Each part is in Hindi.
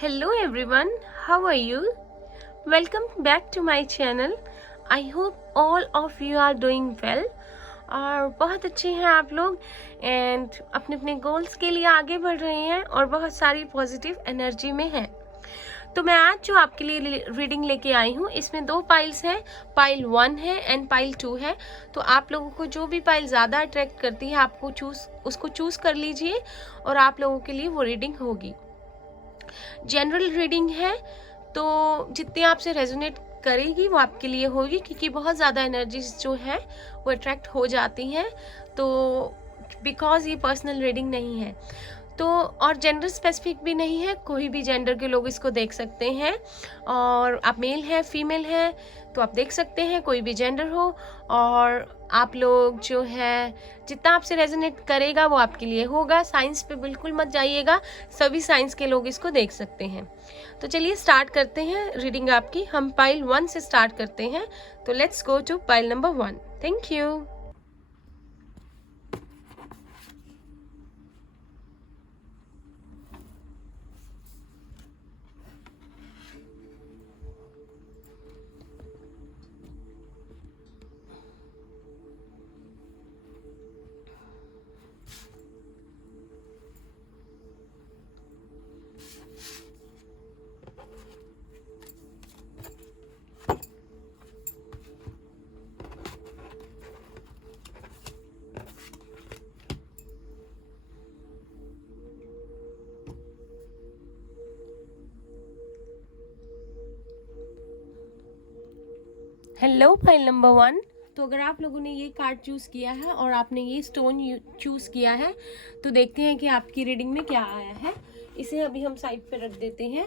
Hello everyone, how are you? Welcome back to my channel. I hope all of you are doing well. और बहुत अच्छे हैं आप लोग एंड अपने अपने गोल्स के लिए आगे बढ़ रहे हैं और बहुत सारी पॉजिटिव एनर्जी में हैं। तो मैं आज जो आपके लिए रीडिंग लेके आई हूँ, इसमें दो पाइल्स हैं, पाइल 1 है एंड पाइल 2 है। तो आप लोगों को जो भी पाइल ज़्यादा अट्रैक्ट करती है आपको उसको चूज़ कर लीजिए और आप लोगों के लिए वो रीडिंग होगी। जनरल रीडिंग है तो जितनी आपसे रेजोनेट करेगी वो आपके लिए होगी, क्योंकि बहुत ज़्यादा एनर्जीज जो है वो अट्रैक्ट हो जाती हैं। तो बिकॉज ये पर्सनल रीडिंग नहीं है तो, और जेंडर स्पेसिफिक भी नहीं है, कोई भी जेंडर के लोग इसको देख सकते हैं। और आप मेल हैं फीमेल हैं तो आप देख सकते हैं, कोई भी जेंडर हो। और आप लोग जो है जितना आपसे रेजोनेट करेगा वो आपके लिए होगा। साइंस पे बिल्कुल मत जाइएगा, सभी साइंस के लोग इसको देख सकते हैं। तो चलिए स्टार्ट करते हैं रीडिंग आपकी। हम पाइल 1 से स्टार्ट करते हैं। तो let's go to pile number 1। Thank you. Hello file number 1। तो अगर आप लोगों ने ये कार्ड चूज़ किया है और आपने ये स्टोन चूज़ किया है तो देखते हैं कि आपकी रीडिंग में क्या आया है। इसे अभी हम साइड पे रख देते हैं।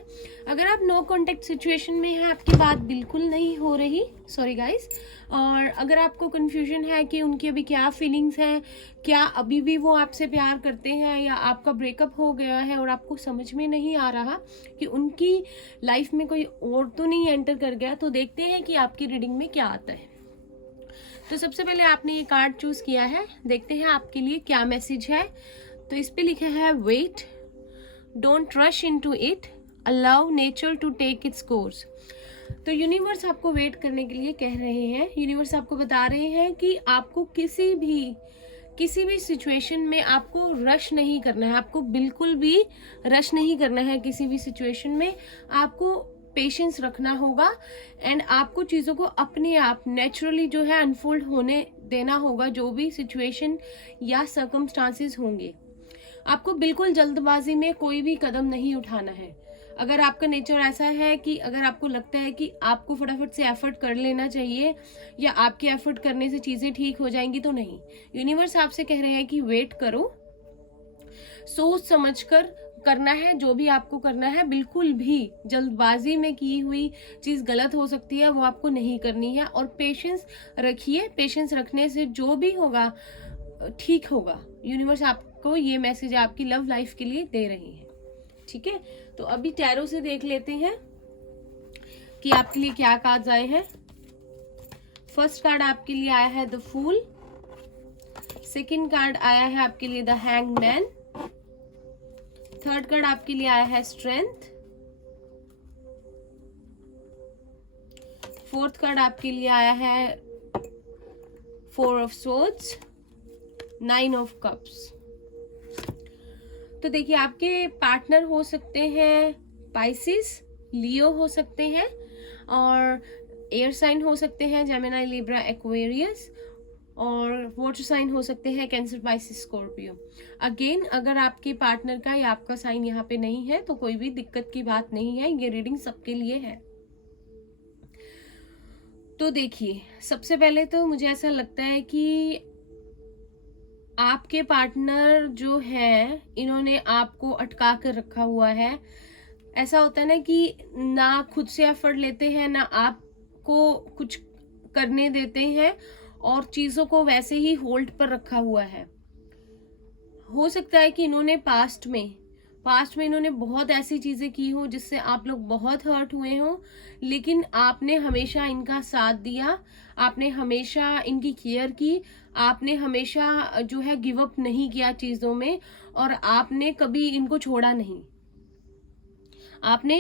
अगर आप नो कांटेक्ट सिचुएशन में हैं, आपकी बात बिल्कुल नहीं हो रही, सॉरी गाइस। और अगर आपको कन्फ्यूजन है कि उनकी अभी क्या फीलिंग्स हैं, क्या अभी भी वो आपसे प्यार करते हैं या आपका ब्रेकअप हो गया है और आपको समझ में नहीं आ रहा कि उनकी लाइफ में कोई और तो नहीं एंटर कर गया, तो देखते हैं कि आपकी रीडिंग में क्या आता है। तो सबसे पहले आपने ये कार्ड चूज किया है, देखते हैं आपके लिए क्या मैसेज है। तो इस पे लिखा है wait, don't rush into it, allow nature to take its course. तो यूनिवर्स आपको वेट करने के लिए कह रहे हैं। यूनिवर्स आपको बता रहे हैं कि आपको किसी भी सिचुएशन में आपको रश नहीं करना है, आपको बिल्कुल भी रश नहीं करना है। किसी भी सिचुएशन में आपको पेशेंस रखना होगा एंड आपको चीज़ों को अपने आप नेचुरली जो है अनफोल्ड होने देना होगा। जो भी सिचुएशन या सर्कमस्टांसेस होंगे, आपको बिल्कुल जल्दबाजी में कोई भी कदम नहीं उठाना है। अगर आपका नेचर ऐसा है कि अगर आपको लगता है कि आपको फटाफट से एफर्ट कर लेना चाहिए या आपके एफर्ट करने से चीज़ें ठीक हो जाएंगी, तो नहीं। यूनिवर्स आपसे कह रहे हैं कि वेट करो, सोच समझकर करना है जो भी आपको करना है। बिल्कुल भी जल्दबाजी में की हुई चीज़ गलत हो सकती है, वो आपको नहीं करनी है। और पेशेंस रखिए, पेशेंस रखने से जो भी होगा ठीक होगा। यूनिवर्स आपको ये मैसेज आपकी लव लाइफ के लिए दे रही है, ठीक है। तो अभी टैरो से देख लेते हैं कि आपके लिए क्या कार्ड्स आए हैं। फर्स्ट कार्ड आपके लिए आया है द फूल, सेकंड कार्ड आया है आपके लिए the hanged man, third card आपके लिए आया है स्ट्रेंथ, फोर्थ कार्ड आपके लिए आया है 4 ऑफ सोर्ड्स, 9 ऑफ कप्स। तो देखिए, आपके पार्टनर हो सकते हैं पाइसिस, लियो हो सकते हैं और एयर साइन हो सकते हैं जेमिनी, लिब्रा, एक्वेरियस, और वाटर साइन हो सकते हैं कैंसर, पाइसिस, स्कॉर्पियो। अगेन, अगर आपके पार्टनर का या आपका साइन यहाँ पे नहीं है तो कोई भी दिक्कत की बात नहीं है, ये रीडिंग सबके लिए है। तो देखिए, सबसे पहले तो मुझे ऐसा लगता है कि आपके पार्टनर जो है इन्होंने आपको अटका कर रखा हुआ है। ऐसा होता है ना कि ना खुद से एफर्ट लेते हैं ना आपको कुछ करने देते हैं और चीज़ों को वैसे ही होल्ड पर रखा हुआ है। हो सकता है कि इन्होंने पास्ट में इन्होंने बहुत ऐसी चीज़ें की हो जिससे आप लोग बहुत हर्ट हुए हो, लेकिन आपने हमेशा इनका साथ दिया, आपने हमेशा इनकी केयर की, आपने हमेशा जो है गिव अप नहीं किया चीज़ों में और आपने कभी इनको छोड़ा नहीं। आपने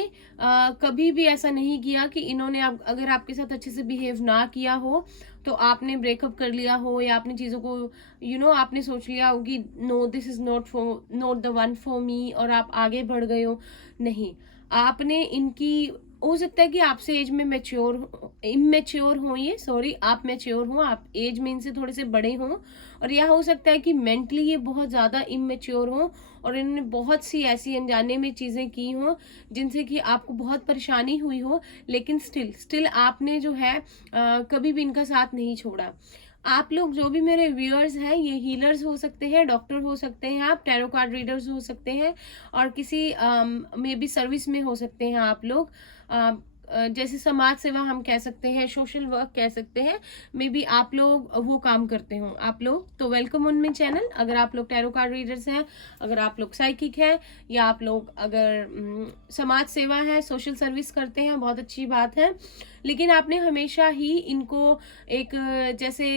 कभी भी ऐसा नहीं किया कि इन्होंने अगर आपके साथ अच्छे से बिहेव ना किया हो तो आपने ब्रेकअप कर लिया हो, या आपने चीज़ों को आपने सोच लिया हो कि no this is not the one for me, और आप आगे बढ़ गए हो। नहीं, आपने इनकी, हो सकता है कि आपसे एज में इमेच्योर हो ये, सॉरी, आप मैच्योर हो, आप एज में इनसे थोड़े से बड़े हो, और यह हो सकता है कि मेंटली ये बहुत ज्यादा इमेच्योर हो और इन्होंने बहुत सी ऐसी अनजाने में चीजें की हो जिनसे कि आपको बहुत परेशानी हुई हो, लेकिन स्टिल आपने जो है कभी भी इनका साथ नहीं छोड़ा। आप लोग जो भी मेरे व्यूअर्स हैं, ये हीलर्स हो सकते हैं, डॉक्टर हो सकते हैं, आप टैरो कार्ड रीडर्स हो सकते हैं, और किसी मे बी सर्विस में हो सकते हैं आप लोग, जैसे समाज सेवा हम कह सकते हैं, सोशल वर्क कह सकते हैं, मे बी आप लोग वो काम करते हो आप लोग, तो वेलकम ऑन माई चैनल। अगर आप लोग टैरो कार्ड रीडर्स हैं, अगर आप लोग साइकिक हैं, या आप लोग अगर समाज सेवा है, सोशल सर्विस करते हैं, बहुत अच्छी बात है। लेकिन आपने हमेशा ही इनको एक जैसे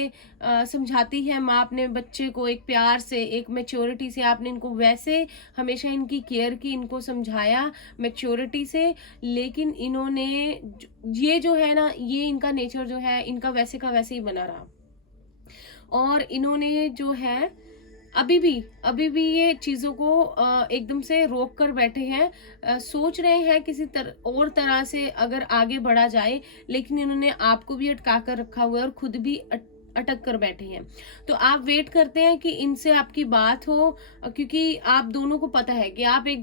समझाती है माँ अपने बच्चे को, एक प्यार से, एक मैच्योरिटी से आपने इनको वैसे हमेशा इनकी केयर की, इनको समझाया मैच्योरिटी से, लेकिन इन्होंने ये जो है ना, ये इनका नेचर जो है इनका वैसे का वैसे ही बना रहा, और इन्होंने जो है अभी भी ये चीजों को एकदम से रोक कर बैठे हैं, सोच रहे हैं किसी और तरह से अगर आगे बढ़ा जाए, लेकिन इन्होंने आपको भी अटका कर रखा हुआ है और खुद भी अटक कर बैठे हैं। तो आप वेट करते हैं कि इनसे आपकी बात हो, क्योंकि आप दोनों को पता है कि आप एक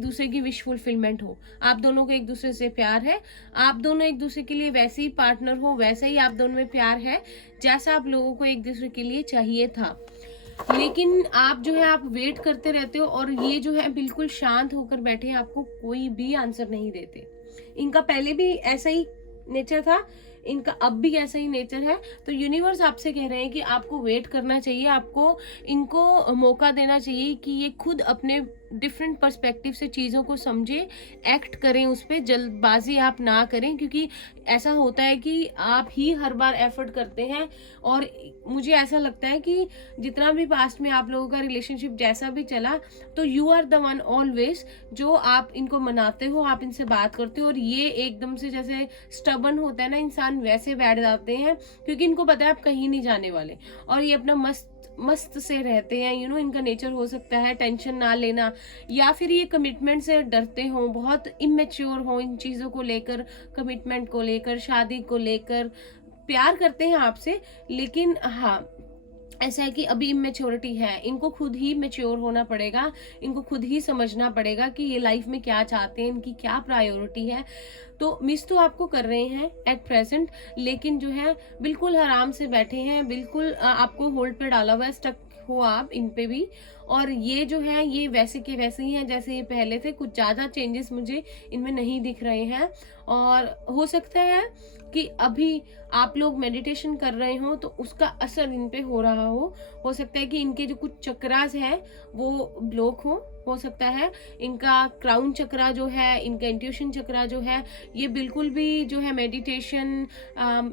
दूसरे की विश फुलफिलमेंट हो, आप दोनों को एक दूसरे से प्यार है, आप दोनों एक दूसरे के लिए वैसे ही पार्टनर हो, वैसा ही आप दोनों में प्यार है जैसा आप लोगों को एक दूसरे के लिए चाहिए था। लेकिन आप जो है आप वेट करते रहते हो, और ये जो है बिल्कुल शांत होकर बैठे हैं, आपको कोई भी आंसर नहीं देते। इनका पहले भी ऐसा ही नेचर था, इनका अब भी ऐसा ही नेचर है। तो यूनिवर्स आपसे कह रहे हैं कि आपको वेट करना चाहिए, आपको इनको मौका देना चाहिए कि ये खुद अपने डिफरेंट पर्सपेक्टिव से चीज़ों को समझे, एक्ट करें, उस पर जल्दबाजी आप ना करें, क्योंकि ऐसा होता है कि आप ही हर बार एफर्ट करते हैं, और मुझे ऐसा लगता है कि जितना भी पास्ट में आप लोगों का रिलेशनशिप जैसा भी चला, तो you are the one always, जो आप इनको मनाते हो, आप इनसे बात करते हो, और ये एकदम से जैसे स्टबन होता है ना इंसान, वैसे बैठ जाते हैं, क्योंकि इनको पता है आप कहीं नहीं जाने वाले, और ये अपना मस्त से रहते हैं। इनका नेचर हो सकता है टेंशन ना लेना, या फिर ये कमिटमेंट से डरते हो, बहुत इमेच्योर हो इन चीजों को लेकर, कमिटमेंट को लेकर, शादी को लेकर। प्यार करते हैं आपसे, लेकिन हाँ, ऐसा है कि अभी इमेच्योरिटी है, इनको खुद ही मैच्योर होना पड़ेगा, इनको खुद ही समझना पड़ेगा कि ये लाइफ में क्या चाहते हैं, इनकी क्या प्रायोरिटी है। तो मिस तो आपको कर रहे हैं एट प्रेजेंट, लेकिन जो है बिल्कुल आराम से बैठे हैं, बिल्कुल आपको होल्ड पे डाला हुआ है, स्टक हो आप इन पे भी। और ये जो है ये वैसे के वैसे ही हैं जैसे ये पहले थे, कुछ ज्यादा चेंजेस मुझे इनमें नहीं दिख रहे हैं। और हो सकता है कि अभी आप लोग मेडिटेशन कर रहे हो तो उसका असर इन पे हो रहा हो सकता है कि इनके जो कुछ चक्रास हैं वो ब्लॉक हो सकता है इनका क्राउन चक्रा जो है, इनका इंट्यूशन चक्रा जो है, ये बिल्कुल भी जो है मेडिटेशन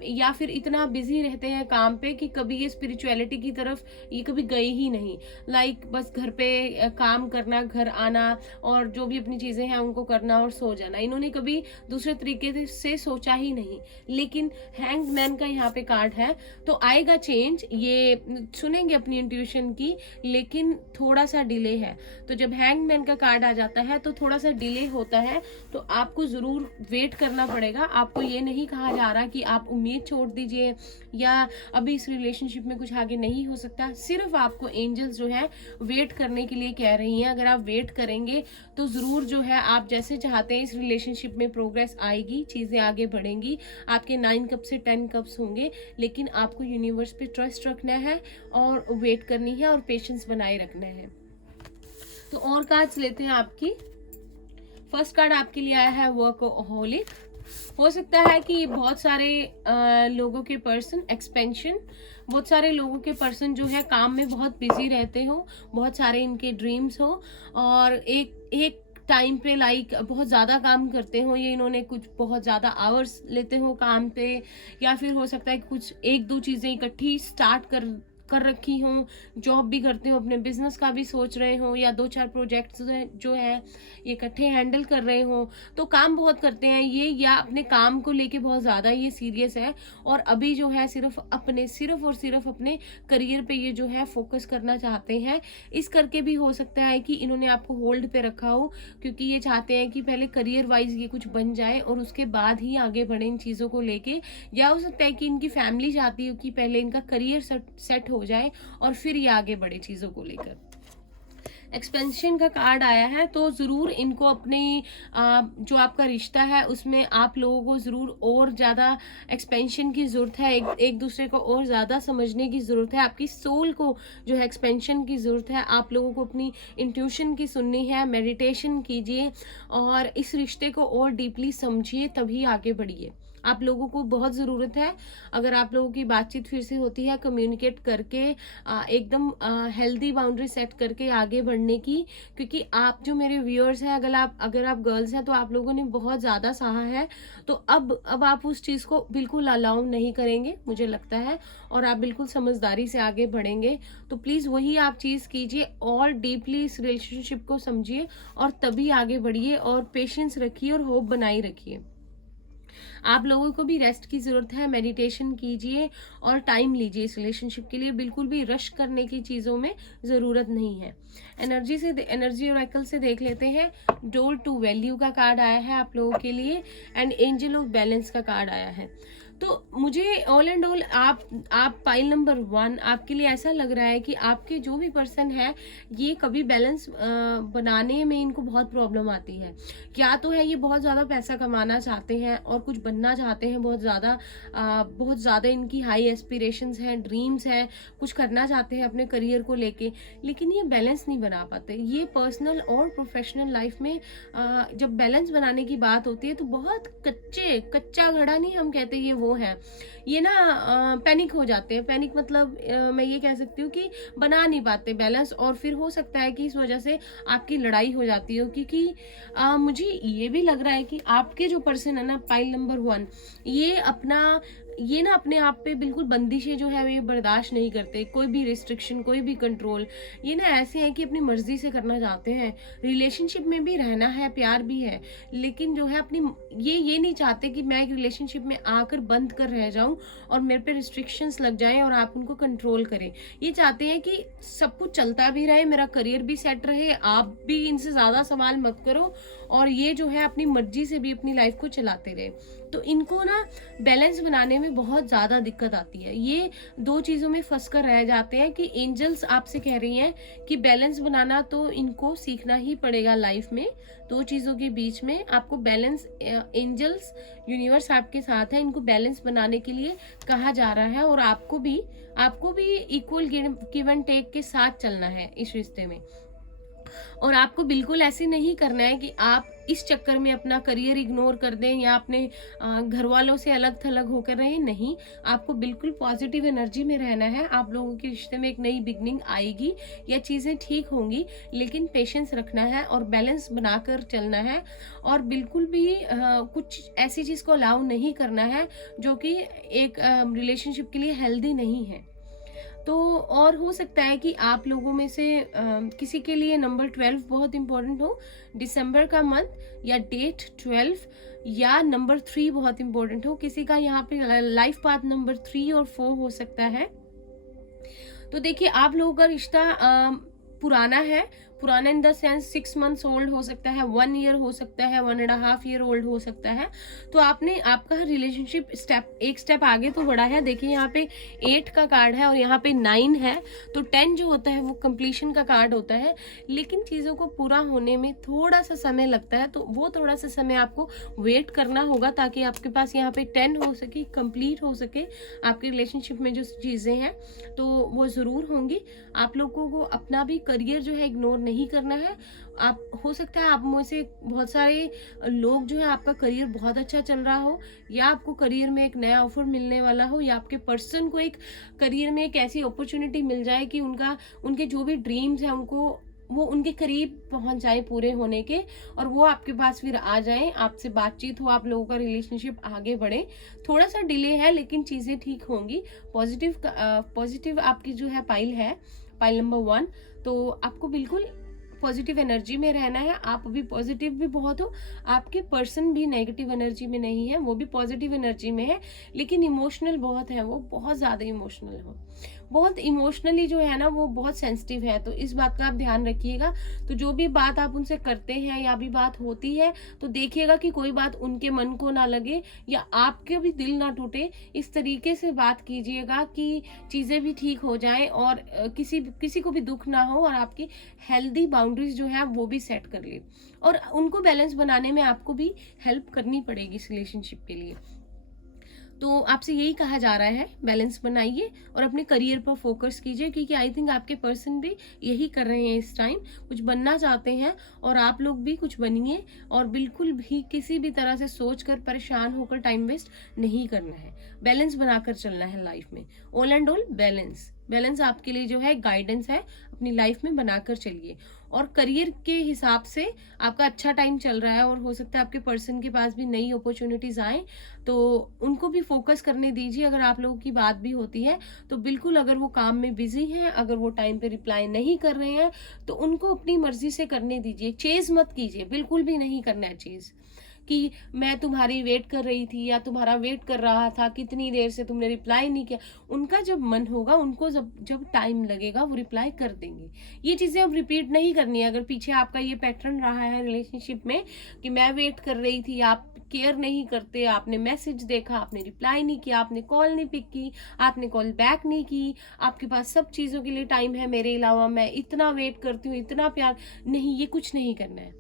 या फिर इतना बिजी रहते हैं काम पे कि कभी ये स्पिरिचुअलिटी की तरफ ये कभी गए ही नहीं। लाइक बस घर पे काम करना, घर आना और जो भी अपनी चीजें हैं उनको करना और सो जाना, इन्होंने कभी दूसरे तरीके से सोचा ही नहीं। लेकिन हैंग्ड मैन का यहाँ पे कार्ड है, तो आएगा चेंज, ये सुनेंगे अपनी इंट्यूशन की, लेकिन थोड़ा सा डिले है। तो जब हैंग्ड मैन का कार्ड आ जाता है तो थोड़ा सा डिले होता है, तो आपको जरूर वेट करना पड़ेगा। आपको ये नहीं कहा जा रहा कि आप उम्मीद छोड़ दीजिए या अभी इस रिलेशनशिप में कुछ आगे नहीं हो सकता, सिर्फ आपको एंजल्स जो है वेट करने के लिए कह रही हैं। अगर आप वेट करेंगे तो जरूर जो है आप जैसे चाहते हैं इस रिलेशनशिप में प्रोग्रेस आएगी, चीजें आगे बढ़ेंगी, आपके 9 कप से 10 कप्स होंगे। लेकिन आपको यूनिवर्स पे ट्रस्ट रखना है और वेट करनी है और पेशेंस बनाए रखना है। तो और कार्ड्स लेते हैं आपकी। फर्स्ट कार्ड आपके लिए आया है वर्कहोलिक। हो सकता है कि बहुत सारे लोगों के पर्सन एक्सपेंशन, बहुत सारे लोगों के पर्सन जो है काम में बहुत बिजी रहते हो, बहुत सारे इनके ड्रीम्स हो और एक टाइम पे लाइक बहुत ज़्यादा काम करते हो ये, इन्होंने कुछ बहुत ज़्यादा आवर्स लेते हो काम पे, या फिर हो सकता है कि कुछ 1-2 चीज़ें इकट्ठी स्टार्ट कर कर रखी हो, जॉब भी करते हो, अपने बिजनेस का भी सोच रहे हो, या 2-4 प्रोजेक्ट्स जो है ये इकट्ठे हैंडल कर रहे हो, तो काम बहुत करते हैं ये, या अपने काम को लेके बहुत ज़्यादा ये सीरियस है, और अभी जो है सिर्फ और सिर्फ अपने करियर पे ये जो है फोकस करना चाहते हैं। इस करके भी हो सकता है कि इन्होंने आपको होल्ड पे रखा हो, क्योंकि ये चाहते हैं कि पहले करियर वाइज ये कुछ बन जाए और उसके बाद ही आगे बढ़े इन चीज़ों को लेके, या हो सकता है कि इनकी फैमिली चाहती हो कि पहले इनका करियर सेट हो जाए और फिर ये आगे बढ़े चीज़ों को लेकर। एक्सपेंशन का कार्ड आया है, तो ज़रूर इनको अपनी जो आपका रिश्ता है उसमें आप लोगों को ज़रूर और ज़्यादा एक्सपेंशन की ज़रूरत है, एक दूसरे को और ज़्यादा समझने की ज़रूरत है, आपकी सोल को जो है एक्सपेंशन की ज़रूरत है, आप लोगों को अपनी इंट्यूशन की सुननी है, मेडिटेशन कीजिए और इस रिश्ते को और डीपली समझिए, तभी आगे बढ़िए। आप लोगों को बहुत ज़रूरत है, अगर आप लोगों की बातचीत फिर से होती है, कम्युनिकेट करके एकदम हेल्दी बाउंड्री सेट करके आगे बढ़ने की, क्योंकि आप जो मेरे व्यूअर्स हैं, अगर आप गर्ल्स हैं तो आप लोगों ने बहुत ज़्यादा सहा है, तो अब आप उस चीज़ को बिल्कुल अलाउ नहीं करेंगे मुझे लगता है, और आप बिल्कुल समझदारी से आगे बढ़ेंगे। तो प्लीज़ वही आप चीज़ कीजिए और डीपली इस रिलेशनशिप को समझिए और तभी आगे बढ़िए, और पेशेंस रखिए और होप बनाई रखिए। आप लोगों को भी रेस्ट की ज़रूरत है, मेडिटेशन कीजिए और टाइम लीजिए इस रिलेशनशिप के लिए, बिल्कुल भी रश करने की चीज़ों में ज़रूरत नहीं है। एनर्जी ओरेकल से देख लेते हैं। डोर टू वैल्यू का कार्ड आया है आप लोगों के लिए, एंड एंजल ऑफ बैलेंस का कार्ड आया है। तो मुझे ऑल एंड ऑल आप पाइल नंबर 1, आपके लिए ऐसा लग रहा है कि आपके जो भी पर्सन है ये कभी बैलेंस बनाने में इनको बहुत प्रॉब्लम आती है। क्या तो है ये बहुत ज़्यादा पैसा कमाना चाहते हैं और कुछ बनना चाहते हैं, बहुत ज़्यादा इनकी हाई एस्पिरेशंस हैं, ड्रीम्स हैं, कुछ करना चाहते हैं अपने करियर को लेके, लेकिन ये बैलेंस नहीं बना पाते। ये पर्सनल और प्रोफेशनल लाइफ में जब बैलेंस बनाने की बात होती है तो बहुत कच्चा घड़ा नहीं हम कहते ये वो है, ये ना पैनिक हो जाते हैं। पैनिक मतलब मैं ये कह सकती हूँ कि बना नहीं पाते बैलेंस, और फिर हो सकता है कि इस वजह से आपकी लड़ाई हो जाती हो, क्योंकि मुझे ये भी लग रहा है कि आपके जो पर्सन है ना पाइल नंबर 1, ये ना अपने आप पे बिल्कुल बंदिशें जो है वो ये बर्दाश्त नहीं करते, कोई भी रिस्ट्रिक्शन, कोई भी कंट्रोल। ये ना ऐसे हैं कि अपनी मर्जी से करना चाहते हैं, रिलेशनशिप में भी रहना है, प्यार भी है, लेकिन जो है अपनी ये नहीं चाहते कि मैं एक रिलेशनशिप में आकर बंद कर रह जाऊं और मेरे पे रिस्ट्रिक्शंस लग जाएं और आप उनको कंट्रोल करें। ये चाहते हैं कि सब कुछ चलता भी रहे, मेरा करियर भी सेट रहे, आप भी इनसे ज़्यादा सवाल मत करो, और ये जो है अपनी मर्जी से भी अपनी लाइफ को चलाते रहे। तो इनको ना बैलेंस बनाने में बहुत ज़्यादा दिक्कत आती है, ये दो चीज़ों में फंस कर रह जाते हैं कि एंजल्स आपसे कह रही हैं कि बैलेंस बनाना तो इनको सीखना ही पड़ेगा लाइफ में। दो चीज़ों के बीच में आपको बैलेंस, एंजल्स यूनिवर्स आपके साथ है, इनको बैलेंस बनाने के लिए कहा जा रहा है, और आपको भी इक्वल गिव एंड टेक के साथ चलना है इस रिश्ते में। और आपको बिल्कुल ऐसे नहीं करना है कि आप इस चक्कर में अपना करियर इग्नोर कर दें या अपने घर वालों से अलग थलग होकर रहें। नहीं, आपको बिल्कुल पॉजिटिव एनर्जी में रहना है। आप लोगों के रिश्ते में एक नई बिगनिंग आएगी या चीज़ें ठीक होंगी, लेकिन पेशेंस रखना है और बैलेंस बनाकर चलना है, और बिल्कुल भी कुछ ऐसी चीज़ को अलाउ नहीं करना है जो कि एक रिलेशनशिप के लिए हेल्दी नहीं है। तो और हो सकता है कि आप लोगों में से किसी के लिए नंबर 12 बहुत इंपॉर्टेंट हो, दिसंबर का मंथ या डेट 12, या नंबर 3 बहुत इंपॉर्टेंट हो। किसी का यहाँ पे लाइफ पाथ नंबर 3 और 4 हो सकता है। तो देखिए, आप लोगों का रिश्ता पुराना in the sense 6 months old हो सकता है, 1 ईयर हो सकता है, 1.5 ईयर ओल्ड हो सकता है। तो आपका रिलेशनशिप एक स्टेप आगे तो बढ़ा है। देखिए यहाँ पे 8 का कार्ड है और यहाँ पे 9 है, तो 10 जो होता है वो कंप्लीशन का कार्ड होता है, लेकिन चीज़ों को पूरा होने में थोड़ा सा समय लगता है, तो वो थोड़ा सा समय आपको वेट करना होगा ताकि आपके पास यहाँ पे 10 हो सके, कंप्लीट हो सके आपके रिलेशनशिप में जो चीज़ें हैं, तो वो ज़रूर होंगी। आप लोगों को अपना भी करियर जो है इग्नोर नहीं करना है। आप हो सकता है आप में से बहुत सारे लोग जो है आपका करियर बहुत अच्छा चल रहा हो, या आपको करियर में एक नया ऑफर मिलने वाला हो, या आपके पर्सन को एक करियर में एक ऐसी अपॉर्चुनिटी मिल जाए कि उनके जो भी ड्रीम्स हैं उनको वो उनके करीब पहुंच जाए पूरे होने के, और वो आपके पास फिर आ जाए, आपसे बातचीत हो, आप लोगों का रिलेशनशिप आगे बढ़े। थोड़ा सा डिले है लेकिन चीजें ठीक होंगी। पॉजिटिव आपकी जो है पाइल है, पाइल नंबर 1। तो आपको बिल्कुल पॉजिटिव एनर्जी में रहना है। आप भी पॉजिटिव भी बहुत हो, आपके पर्सन भी नेगेटिव एनर्जी में नहीं है, वो भी पॉजिटिव एनर्जी में है, लेकिन इमोशनल बहुत है, वो बहुत ज्यादा इमोशनल हो, बहुत इमोशनली जो है ना वो बहुत सेंसिटिव है। तो इस बात का आप ध्यान रखिएगा। तो जो भी बात आप उनसे करते हैं या भी बात होती है तो देखिएगा कि कोई बात उनके मन को ना लगे या आपके भी दिल ना टूटे। इस तरीके से बात कीजिएगा कि चीजें भी ठीक हो जाएं और किसी को भी दुख ना हो, और आपकी हेल्दी बाउंड्रीज जो है वो भी सेट कर ले, और उनको बैलेंस बनाने में आपको भी हेल्प करनी पड़ेगी इस रिलेशनशिप के लिए। तो आपसे यही कहा जा रहा है, बैलेंस बनाइए और अपने करियर पर फोकस कीजिए, क्योंकि आई थिंक आपके पर्सन भी यही कर रहे हैं इस टाइम, कुछ बनना चाहते हैं, और आप लोग भी कुछ बनिए, और बिल्कुल भी किसी भी तरह से सोचकर परेशान होकर टाइम वेस्ट नहीं करना है। बैलेंस बनाकर चलना है लाइफ में, ऑल एंड ऑल बैलेंस आपके लिए जो है गाइडेंस है, अपनी लाइफ में बनाकर चलिए। और करियर के हिसाब से आपका अच्छा टाइम चल रहा है, और हो सकता है आपके पर्सन के पास भी नई अपॉर्चुनिटीज आए, तो उनको भी फोकस करने दीजिए। अगर आप लोगों की बात भी होती है तो बिल्कुल, अगर वो काम में बिजी हैं, अगर वो टाइम पे रिप्लाई नहीं कर रहे हैं, तो उनको अपनी मर्जी से करने दीजिए। चेज मत कीजिए, बिल्कुल भी नहीं करना है चेज, कि मैं तुम्हारी वेट कर रही थी या तुम्हारा वेट कर रहा था, कितनी देर से तुमने रिप्लाई नहीं किया। उनका जब मन होगा, उनको जब टाइम लगेगा वो रिप्लाई कर देंगे। ये चीजें अब रिपीट नहीं करनी है। अगर पीछे आपका ये पैटर्न रहा है रिलेशनशिप में कि मैं वेट कर रही थी, आप केयर नहीं करते, आपने मैसेज देखा, आपने रिप्लाई नहीं किया, आपने कॉल नहीं पिक की, आपने कॉल बैक नहीं की, आपके पास सब चीजों के लिए टाइम है मेरे अलावा, मैं इतना वेट करती हूँ, इतना प्यार नहीं, ये कुछ नहीं करना है।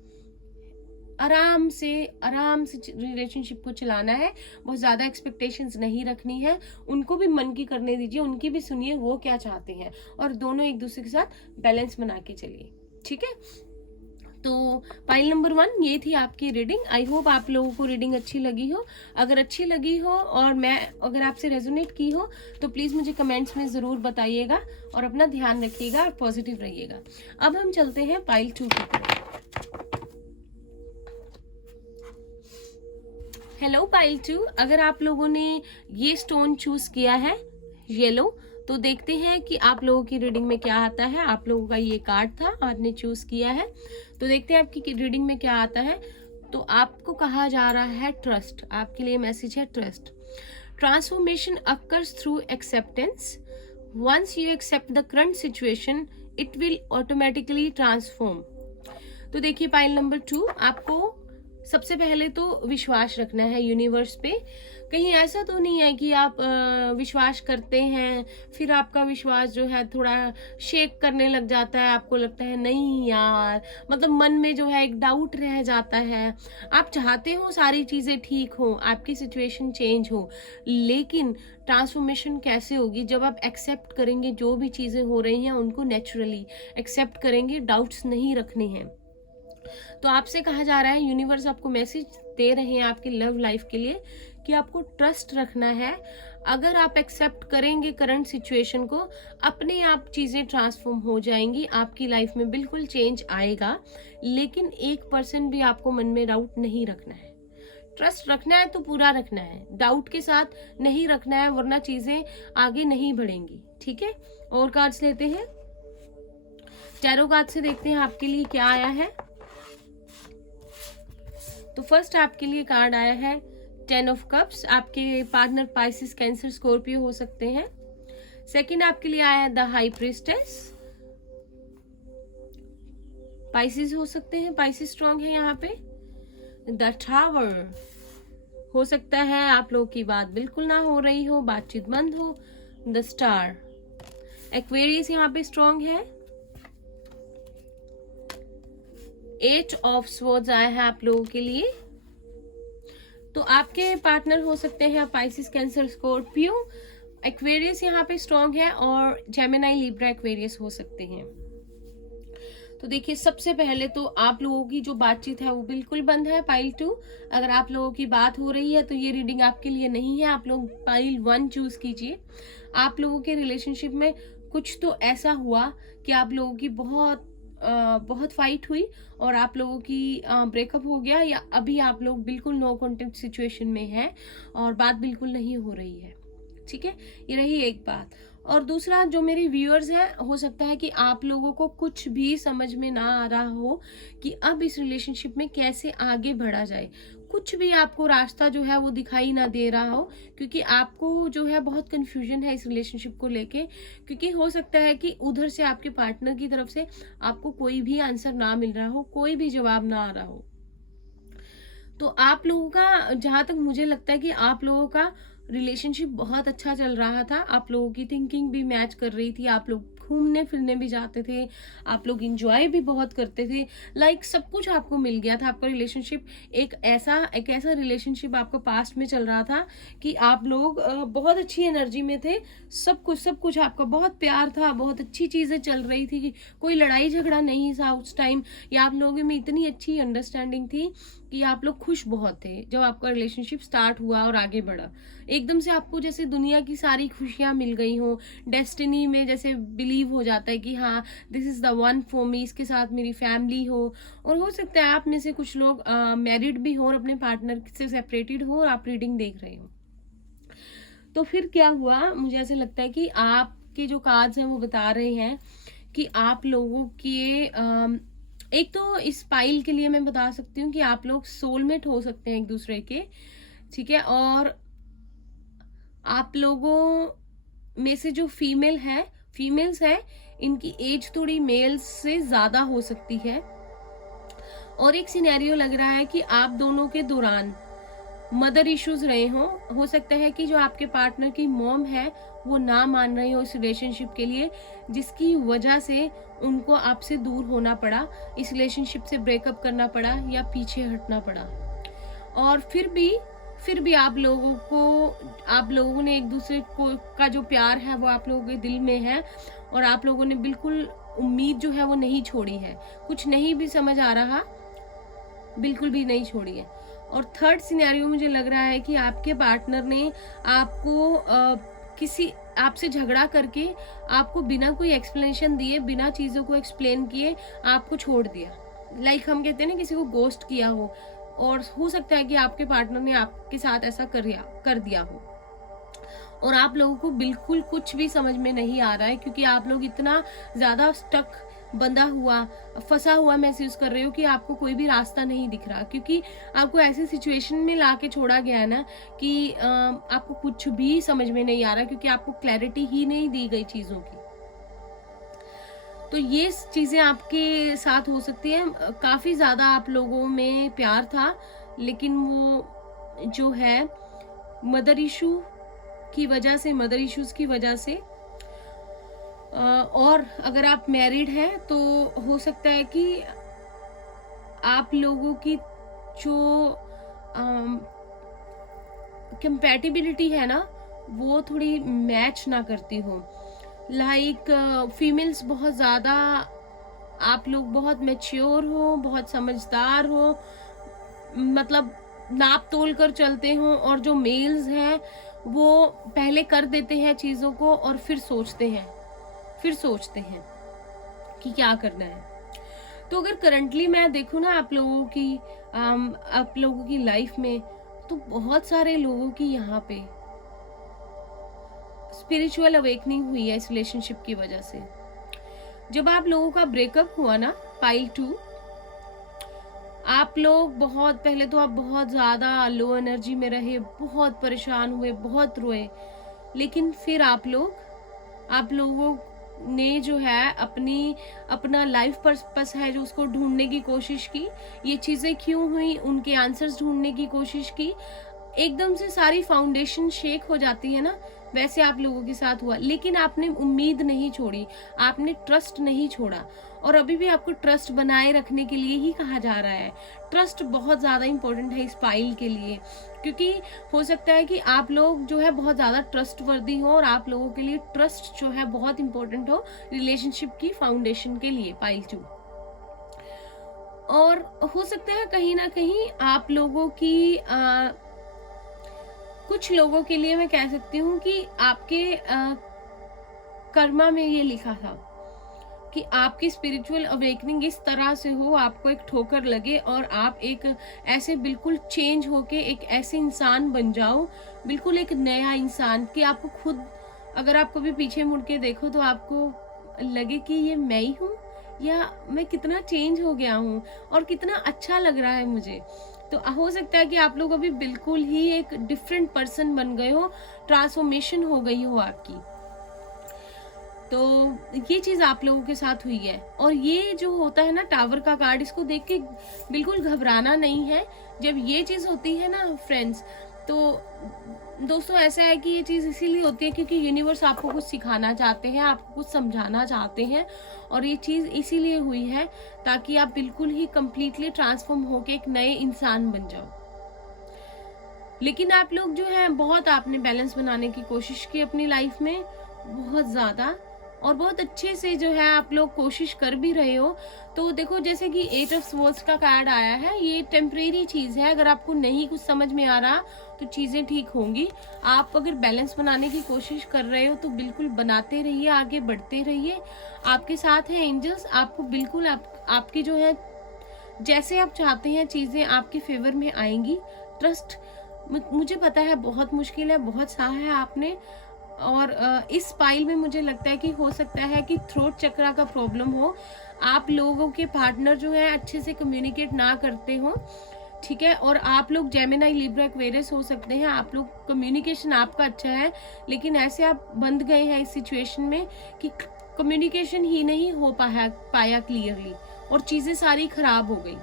आराम से रिलेशनशिप को चलाना है, बहुत ज्यादा एक्सपेक्टेशंस नहीं रखनी है। उनको भी मन की करने दीजिए, उनकी भी सुनिए वो क्या चाहते हैं, और दोनों एक दूसरे के साथ बैलेंस बना के चलिए, ठीक है। तो पाइल नंबर 1 ये थी आपकी रीडिंग। आई होप आप लोगों को रीडिंग अच्छी लगी हो। अगर अच्छी लगी हो और मैं अगर आपसे रेजोनेट की हो तो प्लीज मुझे कमेंट्स में जरूर बताइएगा, और अपना ध्यान रखिएगा और पॉजिटिव रहिएगा। अब हम चलते हैं पाइल 2 की तरफ। हेलो पाइल 2, अगर आप लोगों ने ये स्टोन चूज किया है येलो, तो देखते हैं कि आप लोगों की रीडिंग में क्या आता है। आप लोगों का ये कार्ड था, आपने चूज किया है, तो देखते हैं आपकी रीडिंग में क्या आता है। तो आपको कहा जा रहा है ट्रस्ट, आपके लिए मैसेज है trust. Transformation occurs through acceptance. Once you accept the current situation it will automatically transform. तो देखिए पाइल नंबर 2, आपको सबसे पहले तो विश्वास रखना है यूनिवर्स पे। कहीं ऐसा तो नहीं है कि आप विश्वास करते हैं फिर आपका विश्वास जो है थोड़ा शेक करने लग जाता है, आपको लगता है नहीं यार, मतलब मन में जो है एक डाउट रह जाता है। आप चाहते हो सारी चीजें ठीक हो, आपकी सिचुएशन चेंज हो, लेकिन ट्रांसफॉर्मेशन कैसे होगी जब आप एक्सेप्ट करेंगे, जो भी चीजें हो रही हैं उनको नेचुरली एक्सेप्ट करेंगे, डाउट्स नहीं रखने हैं। तो आपसे कहा जा रहा है, यूनिवर्स आपको मैसेज दे रहे हैं आपके लव लाइफ के लिए कि आपको ट्रस्ट रखना है। अगर आप एक्सेप्ट करेंगे करंट सिचुएशन को, अपने आप चीजें ट्रांसफॉर्म हो जाएंगी, आपकी लाइफ में बिल्कुल चेंज आएगा। लेकिन 1% भी आपको मन में डाउट नहीं रखना है। ट्रस्ट रखना है तो पूरा रखना है, डाउट के साथ नहीं रखना है, वरना चीजें आगे नहीं बढ़ेंगी, ठीक है। और कार्ड्स लेते हैं, टैरो कार्ड से देखते हैं आपके लिए क्या आया है। तो फर्स्ट आपके लिए कार्ड आया है 10 ऑफ कप्स। आपके पार्टनर पाइसिस, कैंसर, स्कॉर्पियो हो सकते हैं। सेकंड आपके लिए आया है द हाई प्रीस्टेस, पाइसिस हो सकते हैं, पाइसिस स्ट्रांग है यहाँ पे। द टावर, हो सकता है आप लोगों की बात बिल्कुल ना हो रही हो, बातचीत बंद हो। द स्टार, एक्वेरियस यहाँ पे स्ट्रांग है। 8 ऑफ स्वॉर्ड्स आया है आप लोगों के लिए। तो आपके पार्टनर हो सकते हैं पाइसिस, कैंसर, स्कॉर्पियो, एक्वेरियस यहाँ पे स्ट्रांग है, और जेमिनाई, लिब्रा, एक्वेरियस हो सकते हैं। तो देखिए सबसे पहले तो आप लोगों की जो बातचीत है वो बिल्कुल बंद है, पाइल 2। अगर आप लोगों की बात हो रही है तो ये रीडिंग आपके लिए नहीं है, आप लोग पाइल 1 चूज कीजिए। आप लोगों के रिलेशनशिप में कुछ तो ऐसा हुआ कि आप लोगों की बहुत बहुत फाइट हुई और आप लोगों की ब्रेकअप हो गया, या अभी आप लोग बिल्कुल नो कॉन्टेक्ट सिचुएशन में हैं और बात बिल्कुल नहीं हो रही है। ठीक है, ये रही एक बात। और दूसरा, जो मेरे व्यूअर्स हैं, हो सकता है कि आप लोगों को कुछ भी समझ में ना आ रहा हो कि अब इस रिलेशनशिप में कैसे आगे बढ़ा जाए। कुछ भी आपको रास्ता जो है वो दिखाई ना दे रहा हो, क्योंकि आपको जो है बहुत कंफ्यूजन है इस रिलेशनशिप को लेके। क्योंकि हो सकता है कि उधर से आपके पार्टनर की तरफ से आपको कोई भी आंसर ना मिल रहा हो, कोई भी जवाब ना आ रहा हो। तो आप लोगों का, जहां तक मुझे लगता है कि आप लोगों का रिलेशनशिप बहुत अच्छा चल रहा था, आप लोगों की थिंकिंग भी मैच कर रही थी, आप लोग घूमने फिरने भी जाते थे, आप लोग इंजॉय भी बहुत करते थे, लाइक सब कुछ आपको मिल गया था। आपका रिलेशनशिप एक ऐसा रिलेशनशिप आपका पास्ट में चल रहा था कि आप लोग बहुत अच्छी एनर्जी में थे, सब कुछ आपका बहुत प्यार था, बहुत अच्छी चीजें चल रही थी, कोई लड़ाई झगड़ा नहीं था उस टाइम, या आप लोगों में इतनी अच्छी अंडरस्टैंडिंग थी कि आप लोग खुश बहुत थे जब आपका रिलेशनशिप स्टार्ट हुआ और आगे बढ़ा। एकदम से आपको जैसे दुनिया की सारी खुशियां मिल गई हो, डेस्टिनी में जैसे बिलीव हो जाता है कि हाँ, this is the one for मी, इसके साथ मेरी फैमिली हो। और हो सकता है आप में से कुछ लोग मैरिड भी हो और अपने पार्टनर से सेपरेटेड हो और आप रीडिंग देख रहे हो। तो फिर क्या हुआ, मुझे ऐसे लगता है कि आपके जो कार्ड्स हैं वो बता रहे हैं कि आप लोगों के एक तो इस पाइल के लिए मैं बता सकती हूँ कि आप लोग सोलमेट हो सकते हैं एक दूसरे के। ठीक है, और आप लोगों में से जो फीमेल्स है, इनकी एज थोड़ी मेल्स से ज्यादा हो सकती है। और एक सिनेरियो लग रहा है कि आप दोनों के दौरान मदर इश्यूज रहे हो सकता है कि जो आपके पार्टनर की मॉम है वो ना मान रही हो इस रिलेशनशिप के लिए, जिसकी वजह से उनको आपसे दूर होना पड़ा, इस रिलेशनशिप से ब्रेकअप करना पड़ा या पीछे हटना पड़ा। और फिर भी आप लोगों ने एक दूसरे को का जो प्यार है वो आप लोगों के दिल में है, और आप लोगों ने बिल्कुल उम्मीद जो है वो नहीं छोड़ी है। कुछ नहीं भी समझ आ रहा, बिल्कुल भी नहीं छोड़ी है। और थर्ड सिनेरियो मुझे लग रहा है कि आपके पार्टनर ने आपको किसी आपसे झगड़ा करके आपको बिना कोई एक्सप्लेनेशन दिए, बिना चीजों को एक्सप्लेन किए आपको छोड़ दिया। लाइक हम कहते हैं ना, किसी को गोस्ट किया हो। और हो सकता है कि आपके पार्टनर ने आपके साथ ऐसा कर दिया हो और आप लोगों को बिल्कुल कुछ भी समझ में नहीं आ रहा है, क्योंकि आप लोग इतना ज्यादा स्टक, फंसा हुआ महसूस कर रहे हो कि आपको कोई भी रास्ता नहीं दिख रहा, क्योंकि आपको ऐसी सिचुएशन में लाके छोड़ा गया है ना कि आपको कुछ भी समझ में नहीं आ रहा, क्योंकि आपको क्लैरिटी ही नहीं दी गई चीजों की। तो ये चीजें आपके साथ हो सकती है। काफी ज्यादा आप लोगों में प्यार था, लेकिन वो जो है मदर इश्यूज की वजह से और अगर आप मैरिड हैं तो हो सकता है कि आप लोगों की जो कंपैटिबिलिटी है ना वो थोड़ी मैच ना करती हो। लाइक फीमेल्स बहुत ज्यादा, आप लोग बहुत मैच्योर हो, बहुत समझदार हो, मतलब नाप तोल कर चलते हो, और जो मेल्स हैं वो पहले कर देते हैं चीजों को और फिर सोचते हैं कि क्या करना है। तो अगर करंटली मैं देखूं ना आप लोगों की लाइफ में, तो बहुत सारे लोगों की यहाँ पे स्पिरिचुअल अवेकनिंग हुई है इस रिलेशनशिप की वजह से। जब आप लोगों का ब्रेकअप हुआ ना, पाइल 2, आप लोग बहुत ज्यादा लो एनर्जी में रहे, बहुत परेशान हुए, बहुत रोए, लेकिन फिर आप लोगों ने जो है अपना लाइफ पर्पस है जो उसको ढूंढने की कोशिश की। ये चीजें क्यों हुई, उनके आंसर्स ढूंढने की कोशिश की। एकदम से सारी फाउंडेशन शेक हो जाती है ना, वैसे आप लोगों के साथ हुआ। लेकिन आपने उम्मीद नहीं छोड़ी, आपने ट्रस्ट नहीं छोड़ा, और अभी भी आपको ट्रस्ट बनाए रखने के लिए ही कहा जा रहा है। ट्रस्ट बहुत ज्यादा इंपॉर्टेंट है इस पाइल के लिए, क्योंकि हो सकता है कि आप लोग जो है बहुत ज्यादा ट्रस्ट वर्दी हो, और आप लोगों के लिए ट्रस्ट जो है बहुत इंपॉर्टेंट हो रिलेशनशिप की फाउंडेशन के लिए, पाइल 2। और हो सकता है कहीं ना कहीं आप लोगों की कुछ लोगों के लिए मैं कह सकती हूँ कि आपके कर्मा में ये लिखा था कि आपकी स्पिरिचुअल अवेकनिंग इस तरह से हो, आपको एक ठोकर लगे और आप एक ऐसे बिल्कुल चेंज होके एक ऐसे इंसान बन जाओ, बिल्कुल एक नया इंसान, कि आपको खुद, अगर आप कभी पीछे मुड़ के देखो तो आपको लगे कि ये मैं ही हूँ, या मैं कितना चेंज हो गया हूँ और कितना अच्छा लग रहा है मुझे। तो हो सकता है कि आप लोग अभी बिल्कुल ही एक डिफरेंट पर्सन बन गए हो, ट्रांसफॉर्मेशन हो गई हो आपकी। तो ये चीज आप लोगों के साथ हुई है। और ये जो होता है ना टावर का कार्ड, इसको देख के बिल्कुल घबराना नहीं है। जब ये चीज होती है ना फ्रेंड्स, तो दोस्तों ऐसा है कि ये चीज इसीलिए होती है क्योंकि यूनिवर्स आपको कुछ सिखाना चाहते हैं, आपको कुछ समझाना चाहते हैं, और ये चीज इसीलिए हुई है ताकि आप बिल्कुल ही कंप्लीटली ट्रांसफॉर्म होके एक नए इंसान बन जाओ। लेकिन आप लोग जो है बहुत आपने बैलेंस बनाने की कोशिश की अपनी लाइफ में, बहुत ज्यादा, और बहुत अच्छे से जो है आप लोग कोशिश कर भी रहे हो। तो देखो जैसे कि 8 ऑफ स्वॉर्ड्स का कार्ड आया है, ये टेम्परेरी चीज है। अगर आपको नहीं कुछ समझ में आ रहा तो चीजें ठीक होंगी। आप अगर बैलेंस बनाने की कोशिश कर रहे हो तो बिल्कुल बनाते रहिए, आगे बढ़ते रहिए। आपके साथ है एंजल्स, आपको बिल्कुल आपकी जो है जैसे आप चाहते हैं चीजें आपके फेवर में आएंगी। ट्रस्ट, मुझे पता है बहुत मुश्किल है, बहुत सहा है आपने, और इस पाइल में मुझे लगता है कि हो सकता है कि थ्रोट चक्रा का प्रॉब्लम हो, आप लोगों के पार्टनर जो है अच्छे से कम्युनिकेट ना करते हो, ठीक है। और आप लोग जेमिनी, लिब्रा, एक्वेरियस हो सकते हैं। आप लोग कम्युनिकेशन आपका अच्छा है, लेकिन ऐसे आप बंध गए हैं इस सिचुएशन में कि कम्युनिकेशन ही नहीं हो पाया क्लियरली, और चीजें सारी खराब हो गई।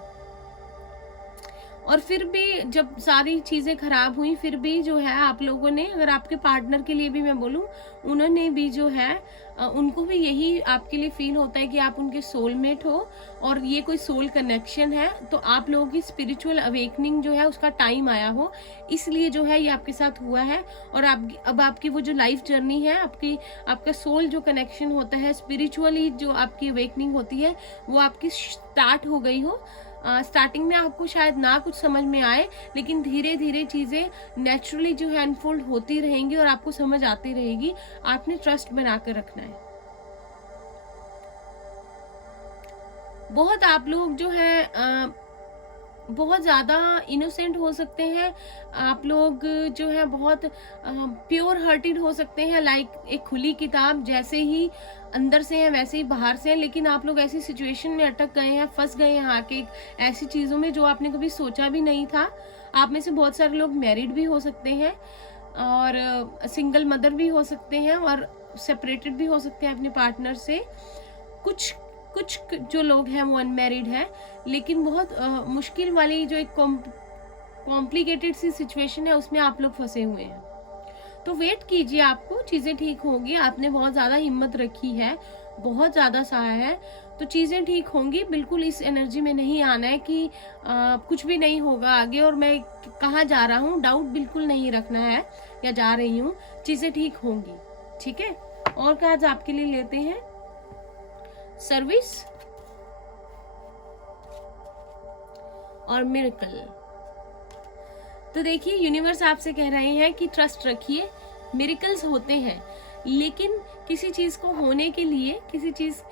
और फिर भी जब सारी चीजें खराब हुई, फिर भी जो है आप लोगों ने, अगर आपके पार्टनर के लिए भी मैं बोलूं, उन्होंने भी जो है उनको भी यही आपके लिए फील होता है कि आप उनके सोलमेट हो, और ये कोई सोल कनेक्शन है। तो आप लोगों की स्पिरिचुअल अवेकनिंग जो है उसका टाइम आया हो, इसलिए जो है ये आपके साथ हुआ है। और अब आपकी वो जो लाइफ जर्नी है, आपका सोल जो कनेक्शन होता है, स्पिरिचुअली जो आपकी अवेकनिंग होती है, वो आपकी स्टार्ट हो गई हो। स्टार्टिंग में आपको शायद ना कुछ समझ में आए, लेकिन धीरे धीरे चीजें नेचुरली जो है अनफोल्ड होती रहेंगी और आपको समझ आती रहेगी। आपने ट्रस्ट बनाकर रखना है। बहुत आप लोग जो है बहुत ज्यादा इनोसेंट हो सकते हैं, आप लोग जो है बहुत प्योर हार्टेड हो सकते हैं, लाइक एक खुली किताब, जैसे ही अंदर से हैं वैसे ही बाहर से हैं। लेकिन आप लोग ऐसी सिचुएशन में अटक गए हैं, फंस गए हैं आके ऐसी चीजों में जो आपने कभी सोचा भी नहीं था। आप में से बहुत सारे लोग मैरिड भी हो सकते हैं, और सिंगल मदर भी हो सकते हैं, और सेपरेटेड भी हो सकते हैं अपने पार्टनर से। कुछ जो लोग हैं वो अनमैरिड हैं, लेकिन बहुत मुश्किल वाली जो एक कॉम्प्लिकेटेड सी सिचुएशन है उसमें आप लोग फंसे हुए हैं। तो वेट कीजिए, आपको चीजें ठीक होंगी। आपने बहुत ज्यादा हिम्मत रखी है, बहुत ज्यादा सहा है, तो चीजें ठीक होंगी। बिल्कुल इस एनर्जी में नहीं आना है कि कुछ भी नहीं होगा आगे और मैं कहाँ जा रहा हूँ, डाउट बिल्कुल नहीं रखना है या जा रही हूँ, चीजें ठीक होंगी, ठीक है। और क्या आज आपके लिए लेते हैं सर्विस और मिरेकल। तो देखिए यूनिवर्स आपसे कह रहे हैं कि ट्रस्ट रखिए, मिरेकल्स होते हैं, लेकिन किसी चीज को होने के लिए किसी चीज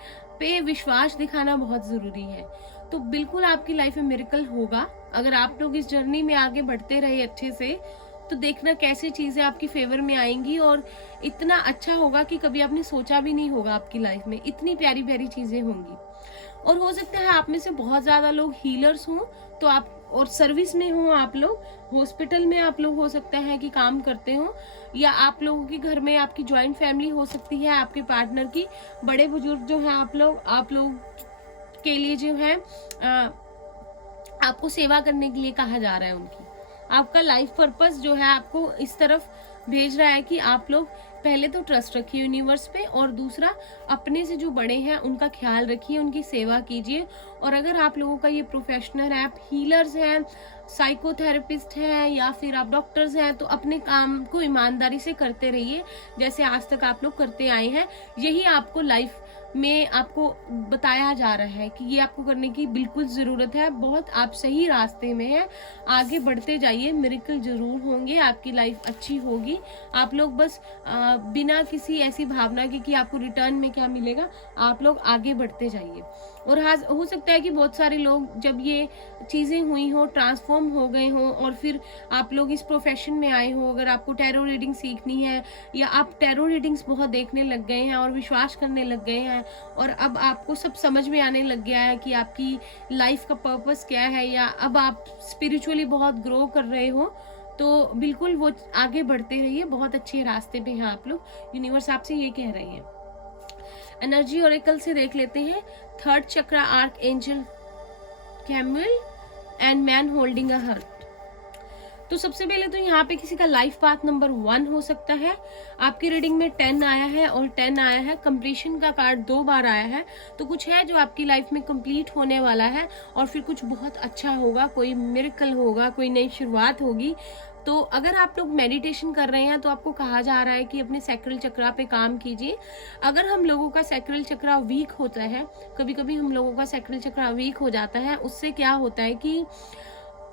पे विश्वास दिखाना बहुत जरूरी है। तो बिल्कुल आपकी लाइफ में मिरेकल होगा अगर आप लोग इस जर्नी में आगे बढ़ते रहे अच्छे से। तो देखना कैसी चीजें आपकी फेवर में आएंगी, और इतना अच्छा होगा कि कभी आपने सोचा भी नहीं होगा आपकी लाइफ में इतनी प्यारी प्यारी चीजें होंगी। और हो सकता है आप में से बहुत ज्यादा लोग हीलर्स हों, तो आप और सर्विस में हो, आप लोग हॉस्पिटल में आप लोग हो सकता है कि काम करते हो, या आप लोगों के घर में आपकी ज्वाइंट फैमिली हो सकती है, आपके पार्टनर की बड़े बुजुर्ग जो है आप लोग के लिए जो है आपको सेवा करने के लिए कहा जा रहा है उनकी। आपका लाइफ पर्पस जो है आपको इस तरफ भेज रहा है कि आप लोग पहले तो ट्रस्ट रखिए यूनिवर्स पे, और दूसरा अपने से जो बड़े हैं उनका ख्याल रखिए, उनकी सेवा कीजिए। और अगर आप लोगों का ये प्रोफेशनल है, आप हीलर्स हैं, साइकोथेरेपिस्ट हैं, या फिर आप डॉक्टर्स हैं, तो अपने काम को ईमानदारी से करते रहिए जैसे आज तक आप लोग करते आए हैं। यही आपको लाइफ में आपको बताया जा रहा है कि ये आपको करने की बिल्कुल जरूरत है। बहुत आप सही रास्ते में हैं, आगे बढ़ते जाइए, मिरेकल जरूर होंगे, आपकी लाइफ अच्छी होगी। आप लोग बस बिना किसी ऐसी भावना के कि आपको रिटर्न में क्या मिलेगा, आप लोग आगे बढ़ते जाइए। और हाँ, हो सकता है कि बहुत सारे लोग जब ये चीज़ें हुई हो, ट्रांसफॉर्म हो गए हो और फिर आप लोग इस प्रोफेशन में आए हो, अगर आपको टैरो रीडिंग सीखनी है या आप टैरो रीडिंग्स बहुत देखने लग गए हैं और विश्वास करने लग गए हैं और अब आपको सब समझ में आने लग गया है कि आपकी लाइफ का पर्पस क्या है, या अब आप स्पिरिचुअली बहुत ग्रो कर रहे हो, तो बिल्कुल वो आगे बढ़ते रहिए, बहुत अच्छे रास्ते पे हैं आप लोग। यूनिवर्स आपसे ये कह रहे हैं। एनर्जी ओरेकल से देख लेते हैं। Third chakra arch angel Chamuel and man holding a heart. तो सबसे पहले तो यहाँ पे किसी का लाइफ पाथ नंबर 1 हो सकता है। आपकी रीडिंग में 10 आया है और 10 आया है, कंप्लीशन का कार्ड 2 बार आया है। तो कुछ है जो आपकी लाइफ में कंप्लीट होने वाला है और फिर कुछ बहुत अच्छा होगा, कोई मिरेकल होगा, कोई नई शुरुआत होगी। तो अगर आप लोग मेडिटेशन कर रहे हैं तो आपको कहा जा रहा है कि अपने सैक्रल चक्रा पे काम कीजिए। अगर हम लोगों का सैक्रल चक्रा वीक होता है, कभी कभी हम लोगों का सैक्रल चक्रा वीक हो जाता है, उससे क्या होता है कि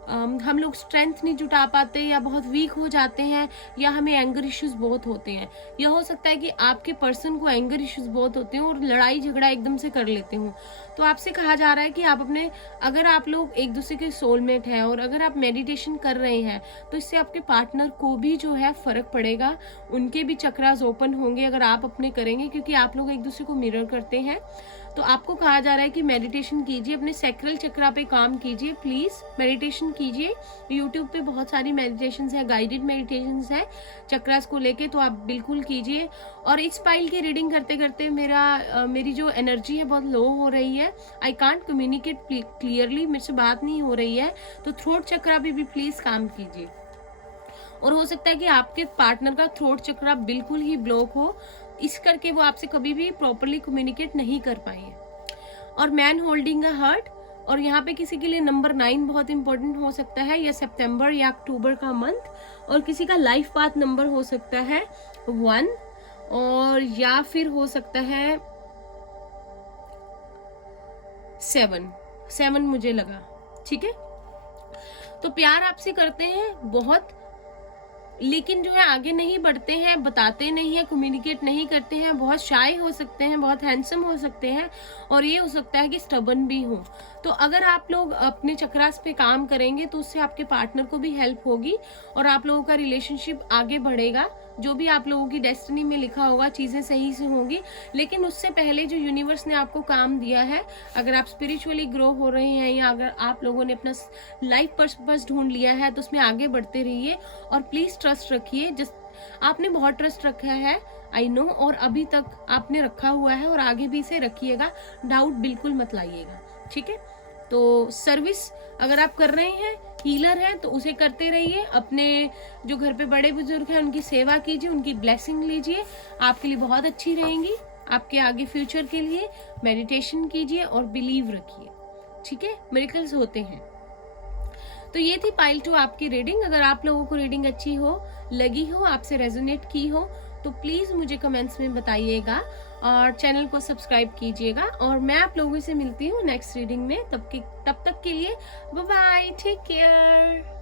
हम लोग स्ट्रेंथ नहीं जुटा पाते या बहुत वीक हो जाते हैं, या हमें एंगर इश्यूज बहुत होते हैं। यह हो सकता है कि आपके पर्सन को एंगर इश्यूज बहुत होते हैं और लड़ाई झगड़ा एकदम से कर लेते हो। तो आपसे कहा जा रहा है कि आप अपने, अगर आप लोग एक दूसरे के सोलमेट हैं और अगर आप मेडिटेशन कर रहे हैं तो इससे आपके पार्टनर को भी जो है फर्क पड़ेगा, उनके भी चक्रास ओपन होंगे अगर आप अपने करेंगे, क्योंकि आप लोग एक दूसरे को मिरर करते हैं। तो आपको कहा जा रहा है कि मेडिटेशन कीजिए, अपने सैक्रल चक्रा पे काम कीजिए, प्लीज मेडिटेशन कीजिए। यूट्यूब पे बहुत सारी मेडिटेशंस है, गाइडेड मेडिटेशंस है चक्रास को लेके, तो आप बिल्कुल कीजिए। और इस फाइल की रीडिंग करते करते मेरी जो एनर्जी है बहुत लो हो रही है, आई कांट कम्युनिकेट क्लियरली, मेरे से बात नहीं हो रही है, तो थ्रोट चक्रा पे भी प्लीज काम कीजिए। और हो सकता है कि आपके पार्टनर का थ्रोट चक्रा बिल्कुल ही ब्लॉक हो, इस करके वो आपसे कभी भी प्रॉपरली कम्युनिकेट नहीं कर पाए हैं। और मैन होल्डिंग अ हार्ट, और यहाँ पे किसी के लिए नंबर 9 बहुत इंपॉर्टेंट हो सकता है, या सितंबर या अक्टूबर का मंथ, और किसी का लाइफ पाथ नंबर हो सकता है 1, और या फिर हो सकता है 7 मुझे लगा। ठीक है, तो प्यार आपसे करते हैं बहुत, लेकिन जो है आगे नहीं बढ़ते हैं, बताते नहीं है, कम्युनिकेट नहीं करते हैं, बहुत शाय हो सकते हैं, बहुत हैंडसम हो सकते हैं, और ये हो सकता है कि स्टबन भी हो। तो अगर आप लोग अपने चक्रास पे काम करेंगे तो उससे आपके पार्टनर को भी हेल्प होगी और आप लोगों का रिलेशनशिप आगे बढ़ेगा। जो भी आप लोगों की डेस्टिनी में लिखा होगा चीजें सही से होंगी। लेकिन उससे पहले जो यूनिवर्स ने आपको काम दिया है, अगर आप स्पिरिचुअली ग्रो हो रहे हैं या अगर आप लोगों ने अपना लाइफ पर्पस ढूंढ लिया है तो उसमें आगे बढ़ते रहिए और प्लीज ट्रस्ट रखिए। आपने बहुत ट्रस्ट रखा है, आई नो, और अभी तक आपने रखा हुआ है और आगे भी इसे रखिएगा, डाउट बिल्कुल मत लाइएगा। ठीक है, तो सर्विस अगर आप कर रहे हैं, हीलर हैं, तो उसे करते रहिए। अपने जो घर पे बड़े बुजुर्ग हैं उनकी सेवा कीजिए, उनकी ब्लेसिंग लीजिए, आपके लिए बहुत अच्छी रहेंगी। आपके आगे फ्यूचर के लिए मेडिटेशन कीजिए और बिलीव रखिए। ठीक है, मिरेकल्स होते हैं। तो ये थी पाइल 2 आपकी रीडिंग। अगर आप लोगों को रीडिंग अच्छी हो, लगी हो, आपसे रेजोनेट की हो, तो प्लीज मुझे कमेंट्स में बताइएगा और चैनल को सब्सक्राइब कीजिएगा। और मैं आप लोगों से मिलती हूँ नेक्स्ट रीडिंग में। तब तक के लिए बाय बाय, टेक केयर।